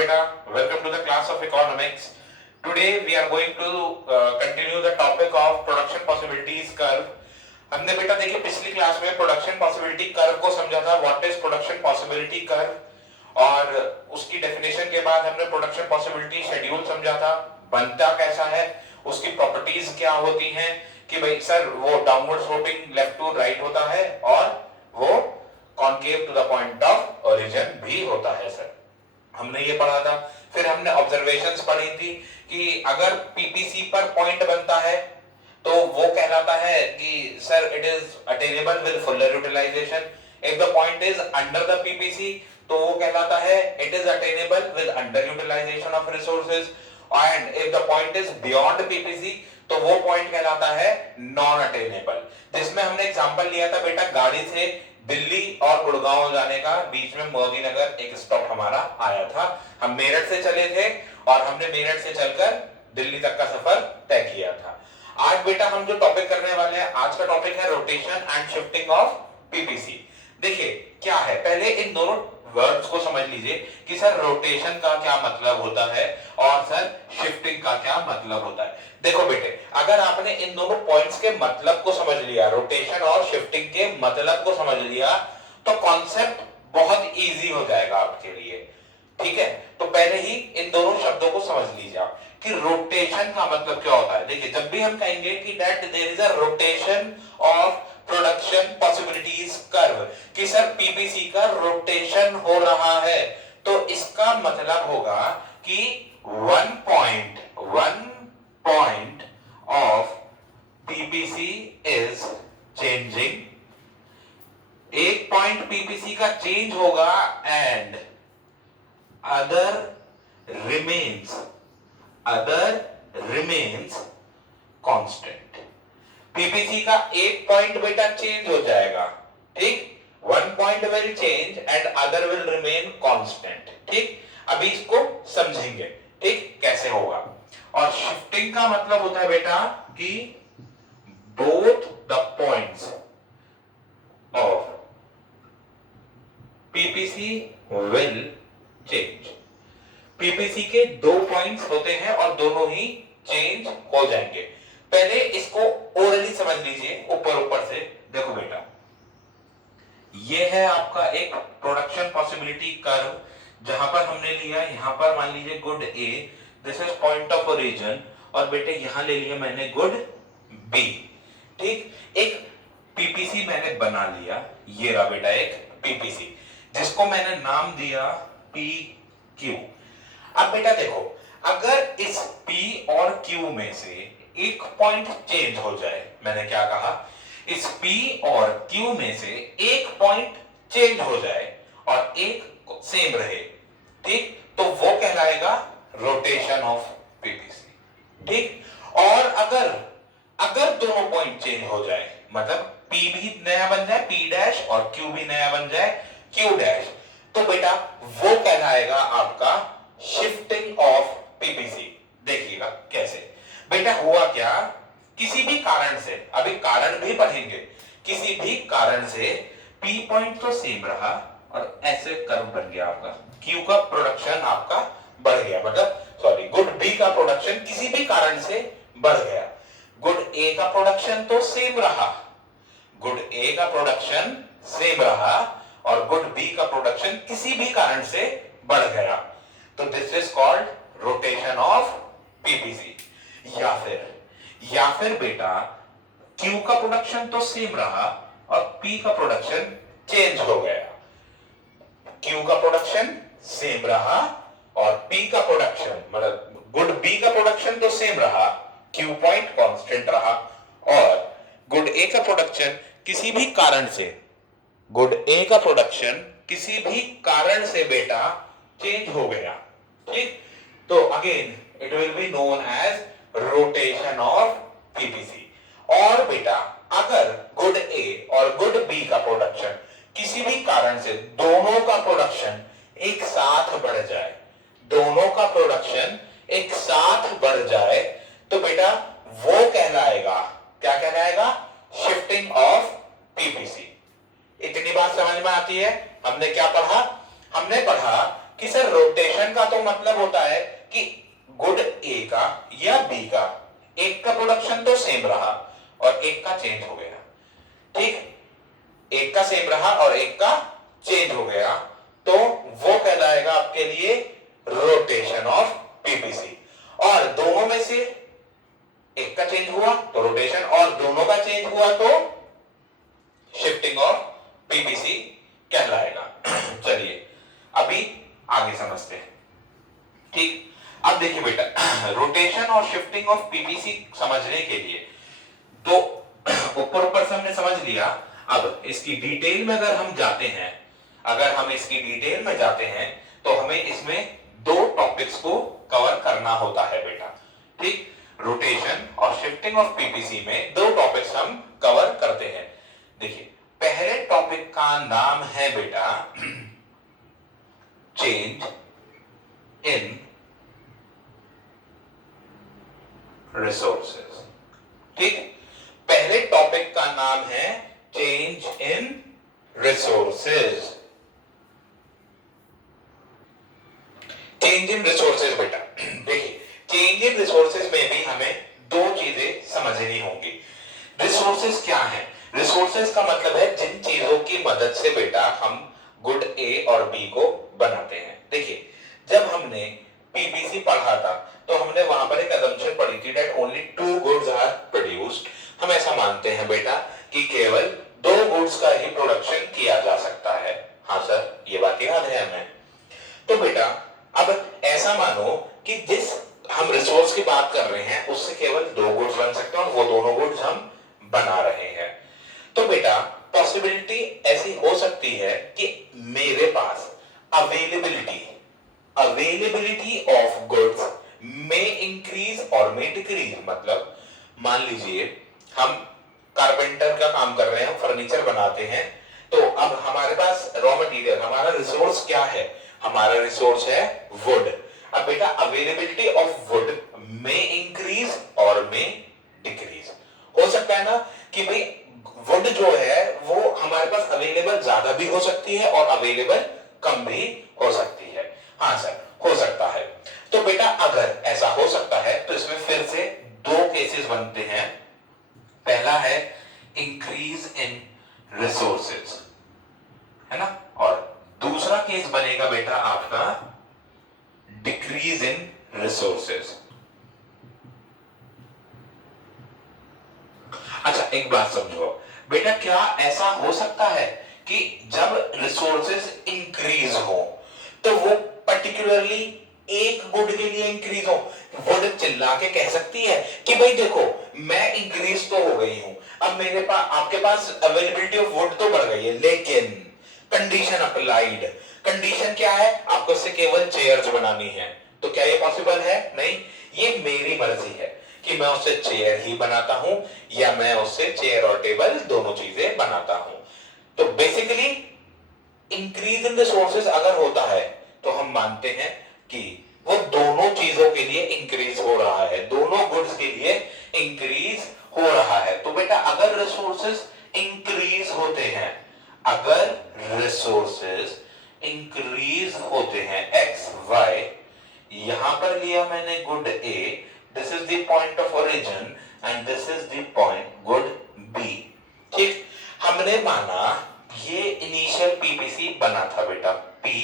beta, welcome to the class of economics. Today we are going to continue the topic of production possibilities curve. हमने बेटा देखिए पिछली class में production possibility curve को समझा था, what is production possibility curve, और उसकी डेफिनेशन के बाद हमने प्रोडक्शन पॉसिबिलिटी शेड्यूल समझा था, बनता कैसा है, उसकी प्रॉपर्टीज क्या होती हैं कि भाई सर वो downward sloping left to right होता है और वो concave to the point of origin भी होता है सर, हमने ये पढ़ा था। फिर हमने ऑब्जर्वेशंस पढ़ी थी कि अगर पीपीसी पर पॉइंट बनता है तो वो कहलाता है कि sir it is attainable with fuller utilization, if the point is under the PPC तो वो कहलाता है it is attainable with under utilization of resources, and if the point is beyond PPC तो वो पॉइंट कहलाता है नॉन अटेनेबल। जिसमें हमने एग्जांपल लिया था बेटा गाड़ी से दिल्ली और गुड़गांव जाने का, बीच में मोदी नगर एक स्टॉप हमारा आया था, हम मेरठ से चले थे और हमने मेरठ से चलकर दिल्ली तक का सफर तय किया था। आज बेटा हम जो टॉपिक करने वाले हैं, आज का टॉपिक है rotation and shifting of PPC. देखिए क्या है, पहले इन दोनों वर्ड्स को समझ लीजिए कि सर रोटेशन का क्या मतलब होता है और सर शिफ्टिंग का क्या मतलब होता है। देखो बेटे, अगर आपने इन दोनों पॉइंट्स के मतलब को समझ लिया, रोटेशन और शिफ्टिंग के मतलब को समझ लिया, तो कॉन्सेप्ट बहुत इजी हो जाएगा आपके लिए, ठीक है। तो पहले ही इन दोनों शब्दों को समझ लीजिए आप कि रोटेशन का मतलब क्या होता है। देखिए जब भी हम कहेंगे कि that there is a rotation of production possibilities curve, कि सर पीपीसी का रोटेशन हो रहा है, तो इसका मतलब होगा कि one point of PPC is changing, एक पॉइंट पीपीसी का चेंज होगा एंड other remains constant। पीपीसी का एक पॉइंट बेटा चेंज हो जाएगा, ठीक, one point will change and other will remain constant, ठीक। अभी इसको समझेंगे, ठीक, कैसे होगा। और शिफ्टिंग का मतलब होता है बेटा कि both the points of PPC will change. PPC के दो पॉइंट्स होते हैं और दोनों ही चेंज हो जाएंगे। पहले इसको ओरली समझ लीजिए ऊपर से। देखो बेटा, ये है आपका एक प्रोडक्शन पॉसिबिलिटी कर्व, जहां पर हमने लिया, यहां पर मान लीजिए good A, this is point of origin, और बेटे यहां ले लिया मैंने गुड बी, ठीक। एक पीपीसी मैंने बना लिया, ये रहा बेटा एक पीपीसी जिसको मैंने नाम दिया पी क्यू। अब बेटा देखो, अगर इस P और Q में से एक पॉइंट चेंज हो जाए, मैंने क्या कहा, इस P और Q में से एक पॉइंट चेंज हो जाए और एक सेम रहे, ठीक, तो वो कहलाएगा रोटेशन ऑफ पीपीसी, ठीक। और अगर दोनों पॉइंट चेंज हो जाए, मतलब P भी नया बन जाए P डैश और Q भी नया बन जाए Q डैश, तो बेटा वो कहलाएगा आपका शिफ्टिंग ऑफ पीपीसी। देखिएगा कैसे बेटा, हुआ क्या, किसी भी कारण से, अभी कारण भी पढ़ेंगे, किसी भी कारण से P पॉइंट तो सेम रहा और ऐसे कर्व बन गया आपका, Q का प्रोडक्शन आपका बढ़ गया, मतलब सॉरी गुड B का प्रोडक्शन किसी भी कारण से बढ़ गया, गुड A का प्रोडक्शन तो सेम रहा, गुड A का प्रोडक्शन सेम रहा और गुड बी का प्रोडक्शन किसी भी कारण से बढ़ गया, तो this is called rotation of PPC. या फिर बेटा क्यू का प्रोडक्शन तो सेम रहा और पी का प्रोडक्शन चेंज हो गया, क्यू का प्रोडक्शन सेम रहा और पी का प्रोडक्शन, मतलब गुड बी का प्रोडक्शन तो सेम रहा, क्यू पॉइंट कांस्टेंट रहा, और गुड ए का प्रोडक्शन किसी भी कारण से, गुड ए का प्रोडक्शन किसी भी कारण से बेटा चेंज हो गया, ठीक। तो again it will be known as rotation of PPC. और बेटा अगर गुड ए और गुड बी का प्रोडक्शन किसी भी कारण से दोनों का प्रोडक्शन एक साथ बढ़ जाए, दोनों का प्रोडक्शन एक साथ बढ़ जाए, तो बेटा वो कहलाएगा, क्या कहलाएगा, शिफ्टिंग ऑफ पीपीसी। इतनी बात समझ में आती है। हमने क्या पढ़ा, हमने पढ़ा कि सर रोटेशन का तो मतलब होता है कि गुड ए का या बी का एक का प्रोडक्शन तो सेम रहा और एक का चेंज हो गया, ठीक, एक का सेम रहा और एक का चेंज हो गया, तो वो कहलाएगा आपके लिए रोटेशन ऑफ पीपीसी। और दोनों में से एक का चेंज हुआ तो रोटेशन और दोनों का चेंज हुआ तो शिफ्टिंग ऑफ पीपीसी कहलाएगा। चलिए अभी आगे समझते हैं, ठीक। अब देखिए बेटा, रोटेशन और शिफ्टिंग ऑफ पीपीसी समझने के लिए तो ऊपर ऊपर से हमने समझ लिया। अब इसकी डिटेल में अगर हम जाते हैं, अगर हम इसकी डिटेल में जाते हैं तो हमें इसमें दो टॉपिक्स को कवर करना होता है बेटा, ठीक। रोटेशन और शिफ्टिंग ऑफ पीपीसी में दो टॉपिक्स हम कवर करते हैं। देखिए पहले टॉपिक का नाम है बेटा चेंज इन रिसोर्सेज, ठीक। पहले टॉपिक का नाम है change in resources. Change in resources बेटा, देखिए चेंज इन रिसोर्सेज में भी हमें दो चीजें समझनी होंगी। रिसोर्सेज क्या है? रिसोर्सेज का मतलब है जिन चीजों की मदद से बेटा हम गुड ए और बी को बनाते हैं। देखिए जब हमने पीपीसी पढ़ा था तो हमने वहां पर एक assumption पढ़ी थी that only two goods are produced। हम ऐसा मानते हैं बेटा कि केवल दो गुड्स का ही प्रोडक्शन किया जा सकता है। हाँ सर, ये बात याद है हमें। तो बेटा अब ऐसा मानो कि जिस हम रिसोर्स की बात कर रहे हैं उससे केवल दो गुड्स बन सकते हैं और वो दोनों गुड्स हम बना रहे हैं। तो बेटा पॉसिबिलिटी ऐसी हो सकती है कि मेरे पास अवेलेबिलिटी ऑफ गुड्स में इंक्रीज और में डिक्रीज। मतलब मान लीजिए हम कारपेंटर का काम कर रहे हैं, फर्नीचर बनाते हैं, तो अब हमारे पास रॉ मटेरियल, हमारा रिसोर्स क्या है? हमारा रिसोर्स है वुड। अब बेटा अवेलेबिलिटी ऑफ वुड में इंक्रीज और में डिक्रीज हो सकता है ना कि भाई वुड जो है वो हमारे पास अवेलेबल ज्यादा भी हो सकती है और अवेलेबल कम भी हो सकती है। हाँ सर, हो सकता है। तो बेटा अगर ऐसा हो सकता है तो इसमें फिर से दो केसेस बनते हैं। पहला है इंक्रीज इन रिसोर्सेज, है ना, और दूसरा केस बनेगा बेटा आपका डिक्रीज इन रिसोर्सेज। अच्छा एक बात समझो बेटा, क्या ऐसा हो सकता है कि जब रिसोर्सेज इंक्रीज हो तो वो पर्टिकुलरली एक गुड के लिए इंक्रीज हो? वुड चिल्ला के कह सकती है कि भाई देखो मैं इंक्रीज तो हो गई हूं, अब मेरे पास आपके पास अवेलेबिलिटी ऑफ वुड तो बढ़ गई है, लेकिन कंडीशन अप्लाइड। कंडीशन क्या है? आपको उससे केवल चेयर्स बनानी है। तो क्या ये पॉसिबल है? नहीं, ये मेरी मर्जी है कि मैं उससे चेयर ही बनाता हूं या मैं उससे चेयर और टेबल दोनों चीजें बनाता हूं। तो बेसिकली इंक्रीज इन रिसोर्सेज अगर होता है तो हम मानते हैं कि वो दोनों चीजों के लिए इंक्रीज हो रहा है, दोनों गुड्स के लिए इंक्रीज हो रहा है। तो बेटा अगर रिसोर्सेज इंक्रीज होते हैं, अगर रिसोर्सेज इंक्रीज होते हैं एक्स वाई, यहां पर लिया मैंने good A, this is the point of origin and this is the point good B, ठीक। हमने माना ये इनिशियल पीपीसी बना था बेटा पी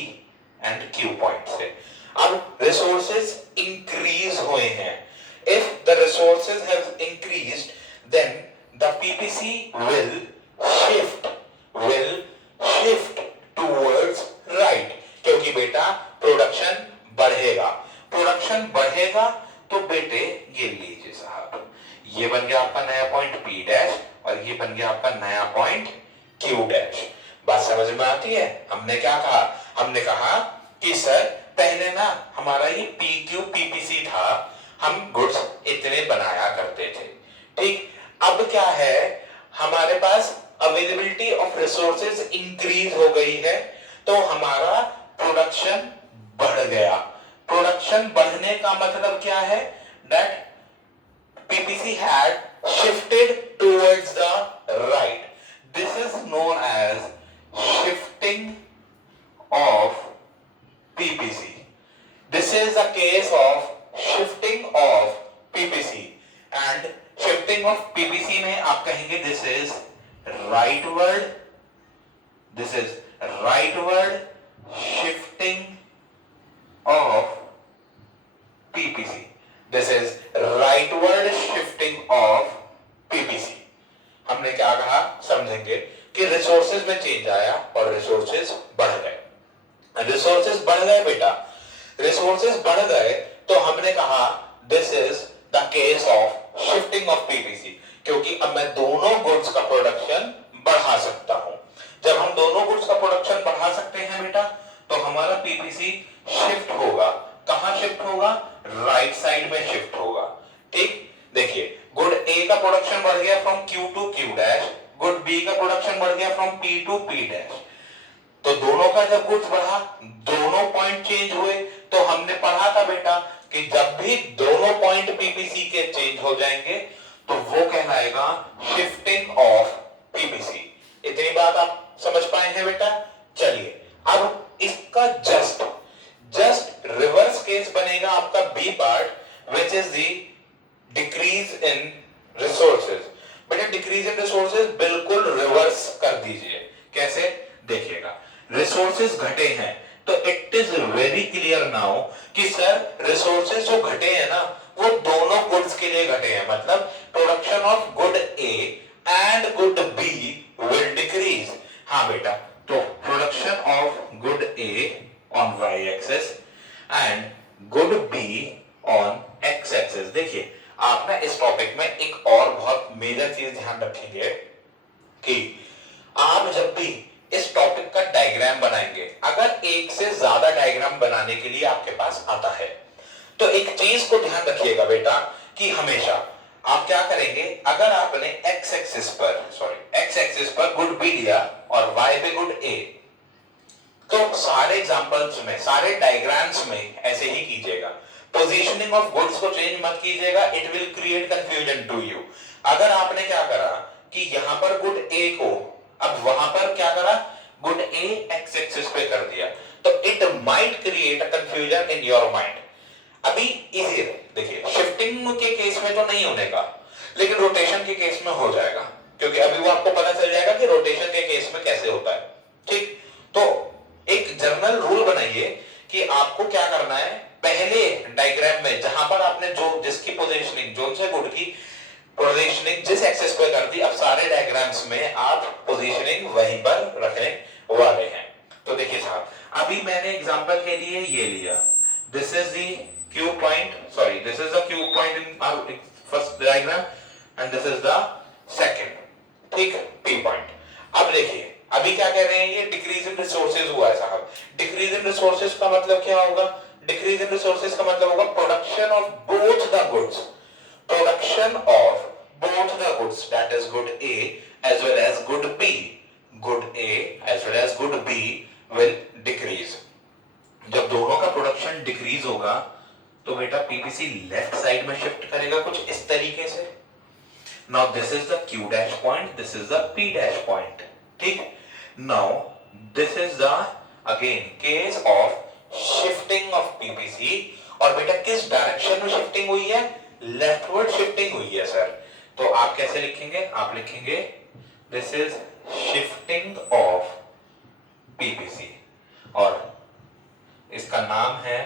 एंड क्यू पॉइंट से। अब रिसोर्सेज इंक्रीज हुए हैं। If the resources have increased then the PPC will shift towards right, क्योंकि बेटा प्रोडक्शन बढ़ेगा। प्रोडक्शन बढ़ेगा तो बेटे ये लीजिए साहब, ये बन गया आपका नया पॉइंट पी डैश और ये बन गया आपका नया पॉइंट क्यू डैश। बात समझ में आती है? हमने क्या कहा? हमने कहा कि सर पहले ना हमारा ये पी क्यू पीपीसी था, हम गुड्स इतने बनाया करते थे, ठीक। अब क्या है, हमारे पास अवेलेबिलिटी ऑफ रिसोर्सेज इंक्रीज हो गई है तो हमारा प्रोडक्शन बढ़ गया। प्रोडक्शन बढ़ने का मतलब क्या है? That PPC had shifted towards the right. This is known as shifting of PPC. This is the case of shifting of PPC. And shifting of PPC में आप कहेंगे this is rightward. This is rightward shifting of PPC. This is rightward shifting of PPC. हमने क्या कहा समझेंगे कि resources में change आया और रिसोर्सेज बढ़ गए। रिसोर्सेज बढ़ गए बेटा, रिसोर्सेज बढ़ गए तो हमने कहा this is the case of shifting of PPC, क्योंकि अब मैं दोनों गुड्स का प्रोडक्शन बढ़ा सकता हूं। जब हम दोनों गुड्स का प्रोडक्शन बढ़ा सकते हैं बेटा तो हमारा पीपीसी शिफ्ट होगा। कहां शिफ्ट होगा? राइट साइड में शिफ्ट होगा। ठीक, देखिए गुड ए का प्रोडक्शन बढ़ गया from Q to Q dash, good B का प्रोडक्शन बढ़ गया from P to P dash. तो दोनों का जब गुड्स बढ़ा, दोनों पॉइंट चेंज हुए, तो हमने पढ़ा था बेटा कि जब भी दोनों पॉइंट पीपीसी के चेंज हो जाएंगे तो वो कहलाएगा शिफ्टिंग ऑफ पीपीसी। इतनी बात आप समझ पाए हैं बेटा? चलिए अब इसका जस्ट रिवर्स केस बनेगा आपका B part, which is the decrease in resources. बेटा डिक्रीज इन रिसोर्सेज बिल्कुल रिवर्स कर दीजिए। कैसे? देखिएगा, रिसोर्सेज घटे हैं तो it is very clear now कि सर रिसोर्सेज जो घटे हैं ना वो दोनों गुड्स के लिए घटे हैं, मतलब production of good A and good B will decrease. हाँ बेटा, तो production of good A on Y axis and good B on X axis. देखिए आप ना इस टॉपिक में एक और बहुत मेजर चीज ध्यान रखेंगे कि आप जब भी इस टॉपिक का डायग्राम बनाएंगे, अगर एक से ज्यादा डायग्राम बनाने के लिए आपके पास आता है तो एक चीज को ध्यान रखिएगा बेटा कि हमेशा आप क्या करेंगे, अगर आपने एक्स एक्सिस पर गुड बी लिया और वाई पे गुड ए, तो सारे एग्जांपल्स में, सारे डायग्राम्स में ऐसे ही कीजिएगा। पोजीशनिंग ऑफ गुड्स को चेंज मत कीजिएगा, it will create confusion to you. अगर आपने क्या करा कि यहां पर गुड ए को अब वहां पर क्या करा, गुड ए एक्स एक्सिस पे कर दिया, तो it might create a confusion in your mind. अभी इजी देखिए, शिफ्टिंग के केस में तो नहीं होने का, लेकिन रोटेशन के केस में हो जाएगा, क्योंकि अभी वो आपको पता चल जाएगा कि रोटेशन के केस में कैसे होता है। ठीक, तो एक जर्नल रूल बनाइए कि आपको क्या करना है, पहले डायग्राम में जहां पर आपने जो जिसकी पोजीशनिंग, जोन से गुड की पोजीशनिंग जिस एक्सेस पे कर दी, अब सारे डायग्राम्स में आप पोजीशनिंग वहीं पर रखने वाले हैं। तो देखिए साहब, अभी मैंने एग्जांपल के लिए ये लिया, this is the Q point, sorry this is the Q point in our first diagram and this is the second, ठीक, पी पॉइंट। अब देखिए अभी क्या कह रहे हैं, ये डिक्रीज इन रिसोर्सेज हुआ है साहब। डिक्रीज इन रिसोर्सेज का मतलब क्या होगा? डिक्रीज इन रिसोर्सेज का मतलब होगा production of both the goods, production of both the goods, that is good A as well as good B, good A as well as good B will decrease। जब दोनों का production decrease होगा तो बेटा PPC left side में shift करेगा कुछ इस तरीके से। Now this is the Q dash point, this is the P dash point, ठीक। Now this is the again case of shifting of PPC, और बेटा किस डायरेक्शन में शिफ्टिंग हुई है? लेफ्टवर्ड शिफ्टिंग हुई है सर। तो आप कैसे लिखेंगे? आप लिखेंगे this is shifting of PPC और इसका नाम है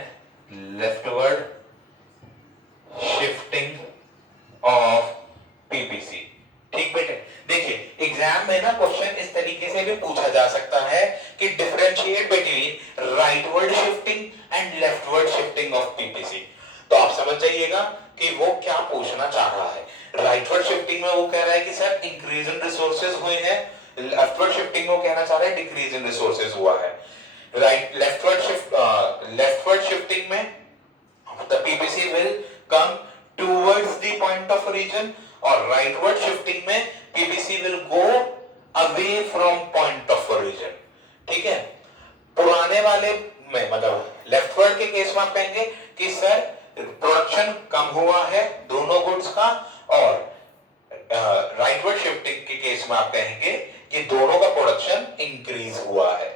लेफ्टवर्ड शिफ्टिंग ऑफ पीपीसी। ठीक बेटे, देखिए एग्जाम में ना क्वेश्चन इस तरीके से भी पूछा जा सकता है कि differentiate between rightward shifting and leftward shifting of PPC. तो आप समझ जाइएगा कि वो क्या पूछना चाह रहा है। राइटवर्ड शिफ्टिंग में वो कह रहा है कि सर इंक्रीज इन रिसोर्सेज हुए हैं, लेफ्टवर्ड शिफ्टिंग में वो कहना चाह रहा है डिक्रीज इन रिसोर्सेज हुआ है। लेफ्टवर्ड शिफ्टिंग में the PPC will come towards the point of origin, और राइटवर्ड शिफ्टिंग में PPC will go away from point of origin. ठीक है, पुराने वाले में मतलब लेफ्टवर्ड के केस में आप कहेंगे कि सर प्रोडक्शन कम हुआ है दोनों गुड्स का, और राइटवर्ड शिफ्टिंग के केस में आप कहेंगे कि दोनों का प्रोडक्शन इंक्रीज हुआ है।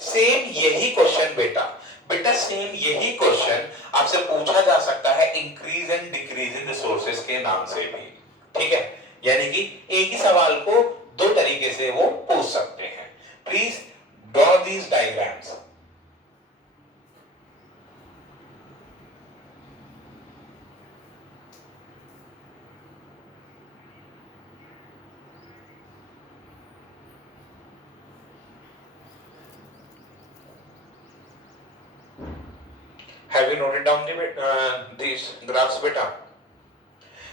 सेम यही क्वेश्चन बेटा बेटा सेम यही क्वेश्चन आपसे पूछा जा सकता है increase and decrease in resources के नाम से भी, ठीक है। यानी कि एक ही सवाल को दो तरीके से वो पूछ सकते हैं। Please draw these diagrams. Have you noted down these graphs बेटा?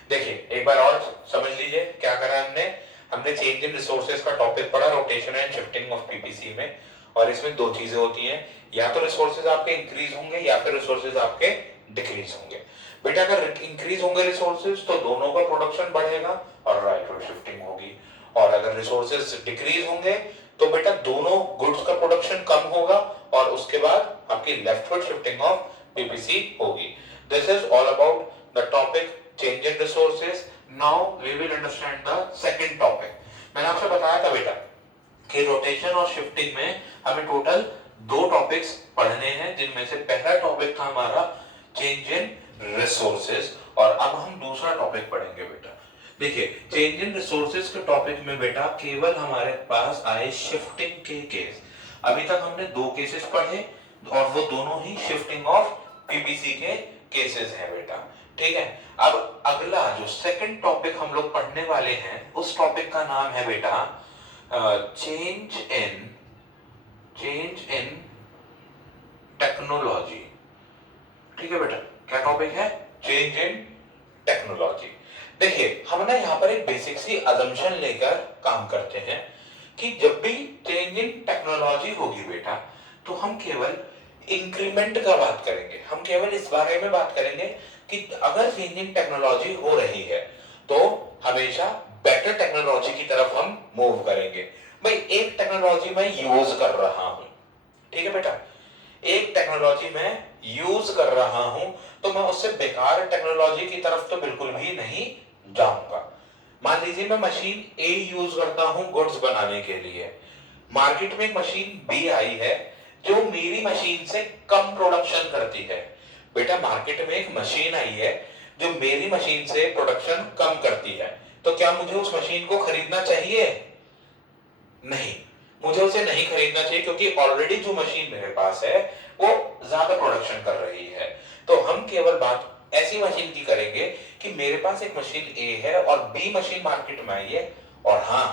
देखिए एक बार और समझ लीजिए क्या करा हमने। हमने चेंज इन रिसोर्सेज का टॉपिक पढ़ा rotation and shifting of PPC में, और इसमें दो चीजें होती हैं, या तो रिसोर्सेज आपके इंक्रीज होंगे या फिर रिसोर्सेज आपके डिक्रीज होंगे। बेटा अगर इंक्रीज होंगे रिसोर्सेज तो दोनों का प्रोडक्शन बढ़ेगा और राइटवर्ड शिफ्टिंग होगी, और अगर रिसोर्सेज डिक्रीज होंगे तो बेटा दोनों गुड्स का प्रोडक्शन कम होगा और उसके बाद आपकी लेफ्टवर्ड शिफ्टिंग ऑफ पीपीसी होगी। This is all about the topic change in resources. Now we will understand the second topic. मैंने आपसे बताया था बेटा कि रोटेशन और शिफ्टिंग में हमें टोटल दो टॉपिक्स पढ़ने हैं, जिनमें से पहला टॉपिक था हमारा चेंज इन रिसोर्सेज, और अब हम दूसरा टॉपिक पढ़ेंगे बेटा। देखिए चेंज इन रिसोर्सेज के टॉपिक में बेटा केवल हमारे पास आए शिफ्टिंग के केस। अभी तक हमने दो केसेस पढ़े और वो दोनों ही शिफ्टिंग ऑफ पीपीसी के केसेस हैं बेटा, ठीक है। अब अगला जो सेकंड टॉपिक हम लोग पढ़ने वाले हैं उस टॉपिक का नाम है बेटा चेंज इन टेक्नोलॉजी, ठीक है बेटा। क्या टॉपिक है? Change in technology. देखिए हम ना यहाँ पर एक बेसिक सी अजम्पशन लेकर काम करते हैं कि जब भी चेंज इन टेक्नोलॉजी होगी बेटा तो हम केवल इंक्रीमेंट का बात करेंगे। हम केवल इस बारे में बात करेंगे कि अगर चेंज इन टेक्नोलॉजी हो रही है तो हमेशा बेटर टेक्नोलॉजी की तरफ हम मूव करेंगे। भाई एक टेक्नोलॉजी मैं यूज कर रहा हूं, ठीक है बेटा, एक टेक्नोलॉजी मैं यूज कर रहा हूं तो मैं उससे बेकार टेक्नोलॉजी की तरफ तो बिल्कुल भी नहीं जाऊंगा। मान लीजिए मैं मशीन ए यूज करता हूं गुड्स बनाने के लिए, मार्केट में एक मशीन बी आई है जो मेरी मशीन से कम प्रोडक्शन करती है। बेटा मार्केट में एक मशीन आई है जो मेरी मशीन से प्रोडक्शन कम करती है, तो क्या मुझे उस मशीन को खरीदना चाहिए? नहीं, मुझे उसे नहीं खरीदना चाहिए, क्योंकि ऑलरेडी जो मशीन मेरे पास है वो ज्यादा प्रोडक्शन कर रही है। तो हम केवल बात ऐसी मशीन की करेंगे कि मेरे पास एक मशीन ए है और बी मशीन मार्केट में आई है, और हाँ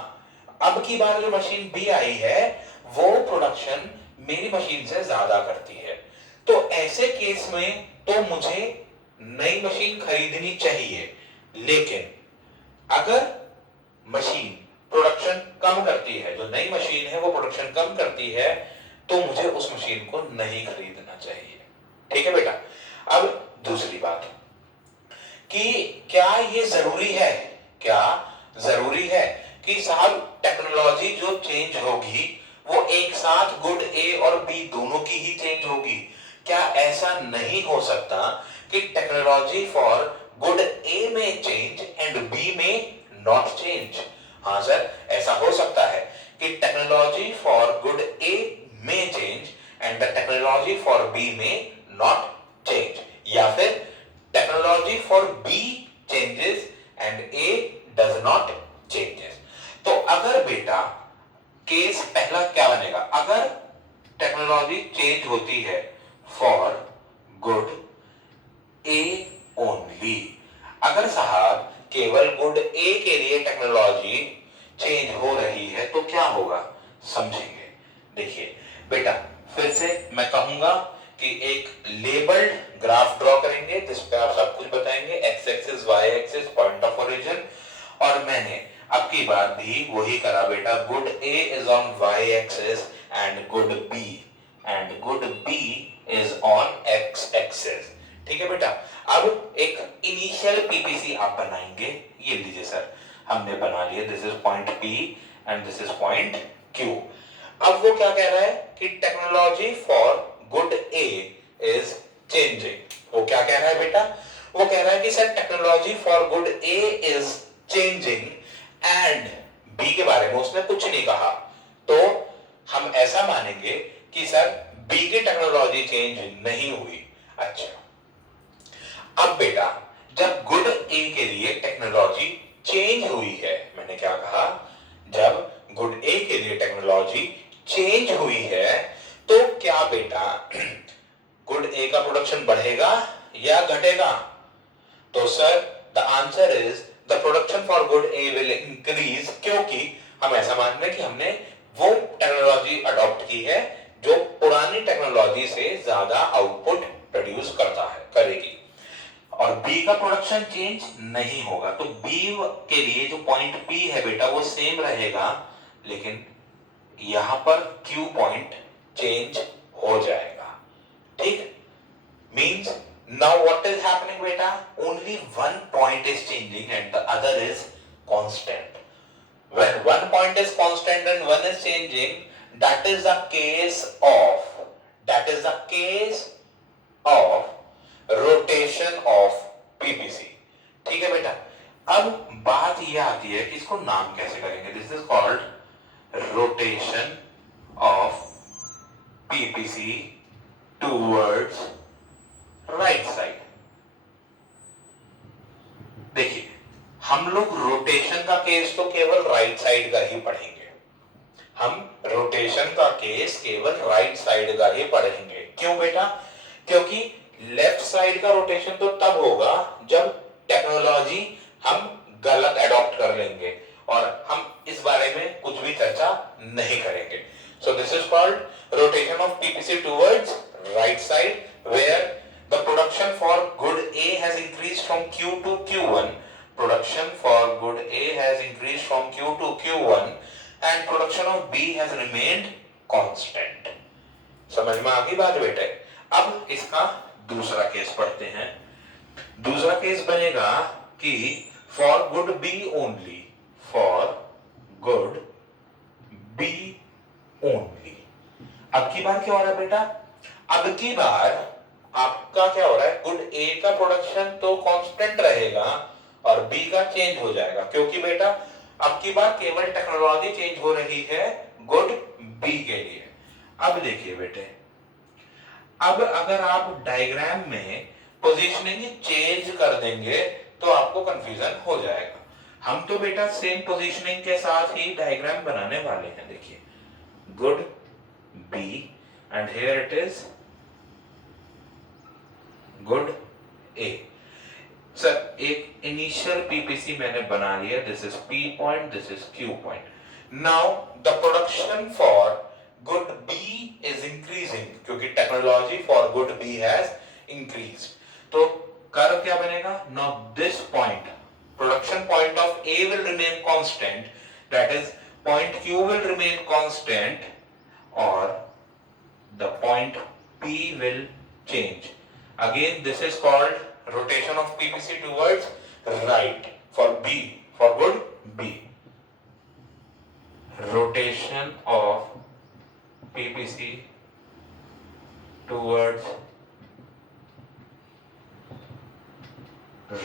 अब की बार जो मशीन बी आई है वो प्रोडक्शन मेरी मशीन से ज्यादा करती है। तो ऐसे केस में तो मुझे नई मशीन खरीदनी चाहिए, लेकिन अगर मशीन प्रोडक्शन कम करती है, जो नई मशीन है वो प्रोडक्शन कम करती है, तो मुझे उस मशीन को नहीं खरीदना चाहिए, ठीक है बेटा। अब दूसरी बात कि क्या ये जरूरी है, क्या जरूरी है कि साहब टेक्नोलॉजी जो चेंज होगी वो एक साथ गुड ए और बी दोनों की ही चेंज होगी? क्या ऐसा नहीं हो सकता कि टेक्नोलॉजी फॉर गुड ए में चेंज एंड बी में नॉट चेंज? हाँ सर, ऐसा हो सकता है कि टेक्नोलॉजी फॉर गुड ए में change and the technology for B में नॉट चेंज, या फिर technology for B changes and A does not changes. तो अगर बेटा केस पहला क्या बनेगा, अगर टेक्नोलॉजी चेंज होती है फॉर गुड ए ओनली, अगर साहब केवल गुड ए के लिए टेक्नोलॉजी चेंज हो रही है तो क्या होगा, समझेंगे। देखिए बेटा फिर से मैं कहूंगा कि एक लेबल्ड ग्राफ ड्रॉ करेंगे जिस पे आप सब कुछ बताएंगे, X axis Y axis point of origin, और मैंने अब की बार भी वही करा बेटा, good A is on Y axis and good B is on X axis, ठीक है बेटा। अब एक इनिशियल पीपीसी आप बनाएंगे, ये लीजिए सर हमने बना लिया, this is point P and this is point Q. अब वो क्या कह रहा है कि technology for good A is changing. वो क्या कह रहा है बेटा, वो कह रहा है कि sir technology for good A is changing and B के बारे में उसने कुछ नहीं कहा, तो हम ऐसा मानेंगे कि सर बी की टेक्नोलॉजी चेंज नहीं हुई। अच्छा, अब बेटा जब गुड ए के लिए टेक्नोलॉजी चेंज हुई है, मैंने क्या कहा, जब गुड ए के लिए टेक्नोलॉजी चेंज हुई है तो क्या बेटा गुड ए का प्रोडक्शन बढ़ेगा या घटेगा? तो sir the answer is the production for good A will increase, क्योंकि हम ऐसा मान रहे हैं कि हमने वो टेक्नोलॉजी अडॉप्ट की है जो पुरानी टेक्नोलॉजी से ज्यादा आउटपुट प्रोड्यूस करता है, करेगी। और बी का प्रोडक्शन चेंज नहीं होगा, तो बी के लिए जो पॉइंट पी है बेटा वो सेम रहेगा, लेकिन यहां पर क्यू पॉइंट चेंज हो जाएगा। ठीक, means now what is happening बेटा, only one point is changing and the other is constant. When one point is constant and one is changing, that is the case of rotation of PPC. ठीक है बेटा, अब बात यह आती है कि इसको नाम कैसे करेंगे। This is called rotation of PPC towards right side. देखिए, हम लोग रोटेशन का केस तो केवल राइट साइड का ही पढ़ेंगे, हम रोटेशन का केस केवल राइट साइड का ही पढ़ेंगे। क्यों बेटा? क्योंकि लेफ्ट साइड का रोटेशन तो तब होगा जब टेक्नोलॉजी हम गलत अडॉप्ट कर लेंगे, और हम इस बारे में कुछ भी चर्चा नहीं करेंगे। So this is called rotation of PPC towards right side, where the production for good A has increased from Q to Q1. Production for good A has increased from Q to Q1 and production of B has remained constant. समझ में आ गई बात बेटे? अब इसका दूसरा case पढ़ते हैं। दूसरा केस बनेगा कि for good B only, for good B only। अब की बार क्या हो रहा है बेटा? अब की बार आपका क्या हो रहा है, गुड ए का प्रोडक्शन तो कांस्टेंट रहेगा और बी का चेंज हो जाएगा, क्योंकि बेटा अब की बार केवल टेक्नोलॉजी चेंज हो रही है गुड बी के लिए। अब देखिए बेटे, अब अगर आप डायग्राम में पोजीशनिंग चेंज कर देंगे तो आपको कंफ्यूजन हो जाएगा। हम तो बेटा सेम पोजीशनिंग के साथ ही डायग्राम बनाने वाले हैं। देखिए, good B and here it is good A. Sir एक इनिशियल पीपीसी मैंने बना लिया, this is P point, this is Q point. Now the production for good B is increasing, क्योंकि technology for good B has increased. तो curve क्या बनेगा? Now this point, production point of A will remain constant, that is point Q will remain constant, और the point P will change. Again, this is called rotation of PPC towards right for B, for good B. Rotation of PPC towards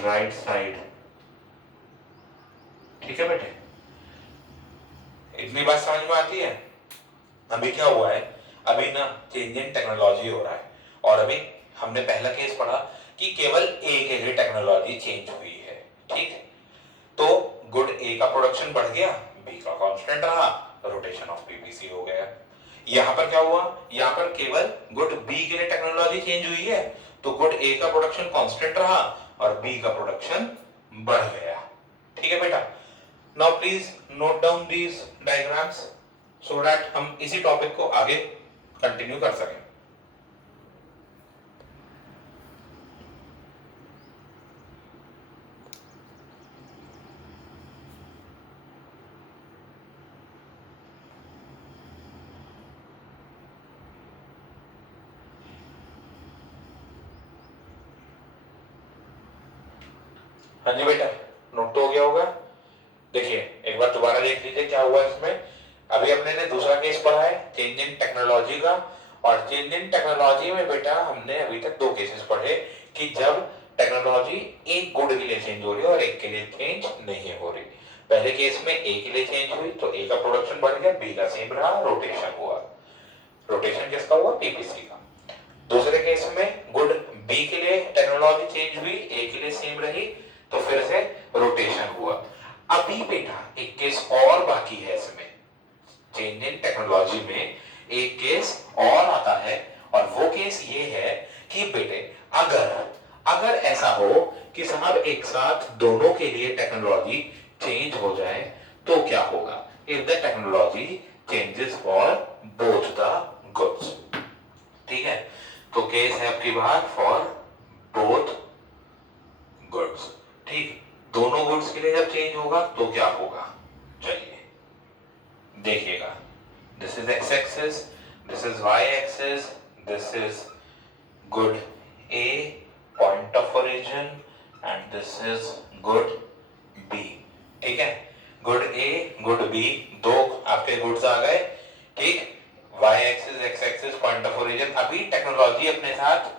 right side। ठीक है बेटे, इतनी बात समझ में आती है? अभी क्या हुआ है, अभी ना चेंज इन टेक्नोलॉजी हो रहा है, और अभी हमने पहला केस पढ़ा कि केवल ए के लिए टेक्नोलॉजी चेंज हुई है। ठीक, तो गुड ए का प्रोडक्शन बढ़ गया, बी का कांस्टेंट रहा, रोटेशन ऑफ पीपीसी हो गया। यहां पर क्या हुआ, यहां पर केवल गुड बी के लिए टेक्नोलॉजी चेंज हुई है, तो गुड ए का प्रोडक्शन कांस्टेंट रहा और बी का प्रोडक्शन बढ़ गया। ठीक है बेटा, now please note down these diagrams so that हम इसी टॉपिक को आगे कंटिन्यू कर सकें। हाँ जी बेटा, नोट तो हो गया होगा। देखिए एक बार दोबारा देख लीजिए क्या हुआ इसमें। अभी अपने ने दूसरा केस पढ़ा है चेंज इन टेक्नोलॉजी का, और चेंज इन टेक्नोलॉजी में बेटा हमने अभी तक दो केसेस पढ़े कि जब टेक्नोलॉजी एक गुड के लिए चेंज हो रही है और एक के लिए चेंज नहीं हो रही। पहले केस में ए के लिए चेंज हुई तो ए का प्रोडक्शन बढ़ गया, बी का सेम रहा, रोटेशन हुआ। रोटेशन किसका हुआ? पीपीसी का। दूसरे केस में गुड बी के लिए टेक्नोलॉजी चेंज हुई, ए के लिए सेम रही, तो फिर से रोटेशन हुआ। अभी बेटा एक केस और बाकी है इसमें, चेंज इन टेक्नोलॉजी में एक केस और आता है, और वो केस ये है कि बेटे अगर ऐसा हो कि साहब एक साथ दोनों के लिए टेक्नोलॉजी चेंज हो जाए तो क्या होगा? If the technology changes for both the goods. ठीक है, तो केस है आपकी बात फॉर बोथ गुड्स। ठीक, दोनों गुड्स के लिए जब चेंज होगा तो क्या होगा? चलिए देखिएगा, this is X axis, this is Y axis, this is good A point of origin and this is good B. ठीक है, गुड ए गुड बी, दो आपके गुड्स आ गए। ठीक, Y axis X axis point of origin, अभी technology अपने साथ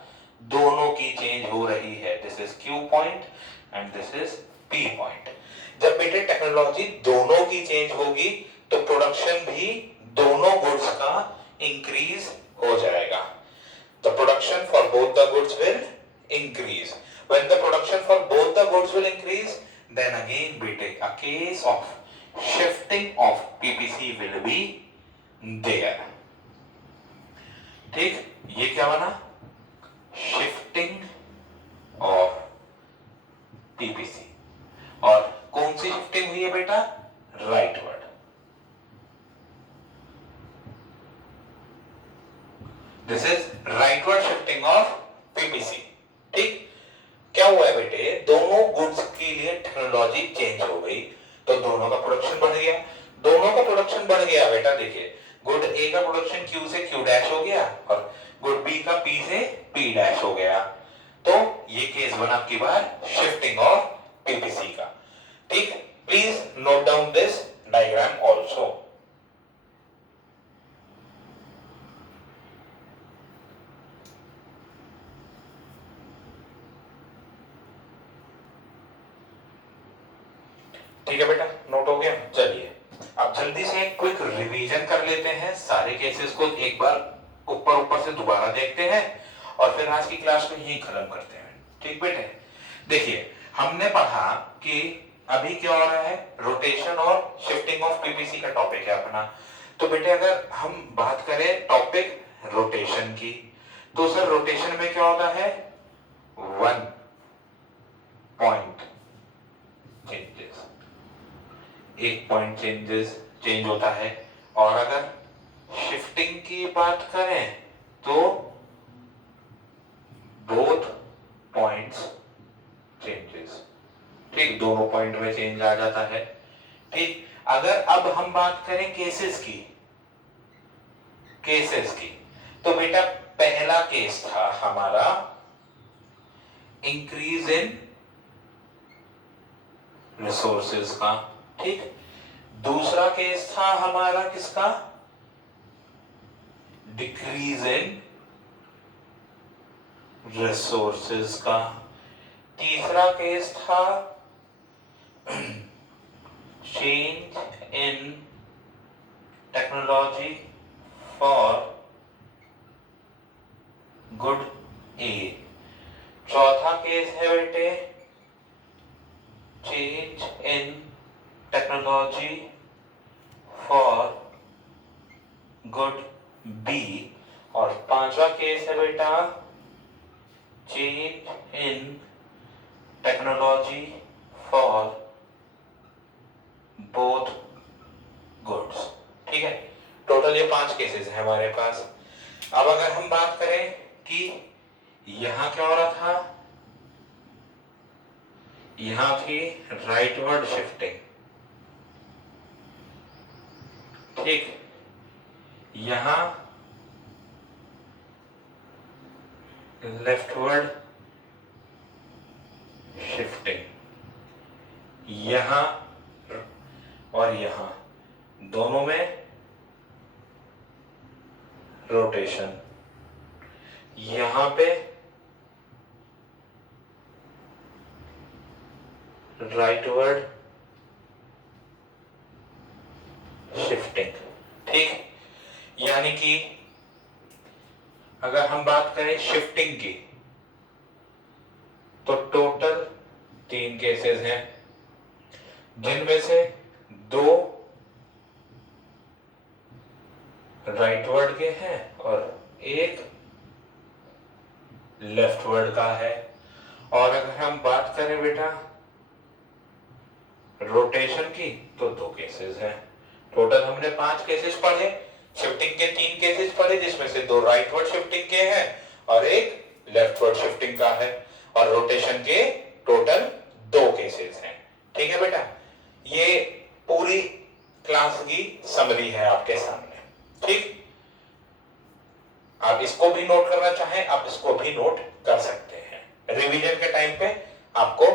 दोनों की चेंज हो रही है। This is Q point and this is P point. जब बेटे टेक्नोलॉजी दोनों की चेंज होगी तो प्रोडक्शन भी दोनों गुड्स का इंक्रीज हो जाएगा। The production for both the goods will increase. When the production for both the goods will increase, then again we take a case of shifting of PPC will be there. ठीक, ये क्या बना? Shifting of PPC। और कौन सी shifting हुई है बेटा? Rightward. This is rightward shifting of PPC. ठीक, क्या हुआ है बेटे? दोनों गुड्स के लिए टेक्नोलॉजी चेंज हो गई तो दोनों का प्रोडक्शन बढ़ गया। दोनों का प्रोडक्शन बढ़ गया बेटा, देखिए गुड ए का प्रोडक्शन क्यू से क्यू डैश हो गया और गुड बी का पी से पी डैश हो गया। तो ये केस बना आपकी बार शिफ्टिंग ऑफ पीपीसी का। ठीक, please note down this diagram also. ठीक है बेटा, नोट हो गया। चलिए अब जल्दी से एक क्विक रिवीजन कर लेते हैं, सारे केसेस को एक बार ऊपर से दोबारा देखते हैं और फिर आज की क्लास को यहीं खत्म करते हैं। ठीक बेटे, देखिए हमने पढ़ा कि अभी क्या हो रहा है, रोटेशन और शिफ्टिंग ऑफ पीपीसी का टॉपिक है अपना। तो बेटे अगर हम बात करें टॉपिक रोटेशन की, तो सर रोटेशन में क्या होता है? 1 पॉइंट चेंजेस, एक पॉइंट चेंज होता है। और अगर शिफ्टिंग की बात करें तो बोथ पॉइंट्स चेंजेस। ठीक, दोनों पॉइंट में चेंज आ जाता है। ठीक, अगर अब हम बात करें केसेस की तो बेटा पहला केस था हमारा इंक्रीज इन रिसोर्सेज का। ठीक, दूसरा केस था हमारा किसका? डिक्रीज इन रिसोर्सेज का। तीसरा केस था change in technology for good A. चौथा केस है बेटे change in technology for good B. और पांचवा केस है बेटा change in technology for both goods. ठीक है, टोटल ये 5 केसेस है हमारे पास। अब अगर हम बात करें कि यहां क्या हो रहा था, यहां थी राइटवर्ड शिफ्टिंग। ठीक, यहां लेफ्टवर्ड शिफ्टिंग, यहां और यहां दोनों में रोटेशन, यहां पे राइटवर्ड शिफ्टिंग। ठीक, यानी कि अगर हम बात करें शिफ्टिंग की तो टोटल 3 केसेस हैं, जिनमें से 2 राइटवर्ड के हैं और एक लेफ्टवर्ड का है। और अगर हम बात करें बेटा रोटेशन की तो 2 केसेस हैं। टोटल हमने 5 केसेस पढ़े, शिफ्टिंग के 3 केसेस पढ़े, जिसमें से 2 राइटवर्ड शिफ्टिंग के हैं और एक लेफ्टवर्ड शिफ्टिंग का है, और रोटेशन के टोटल 2 केसेस हैं। ठीक है बेटा, ये पूरी क्लास की समरी है आपके सामने। ठीक, आप इसको भी नोट करना चाहें आप इसको भी नोट कर सकते हैं। रिवीजन के टाइम पे आपको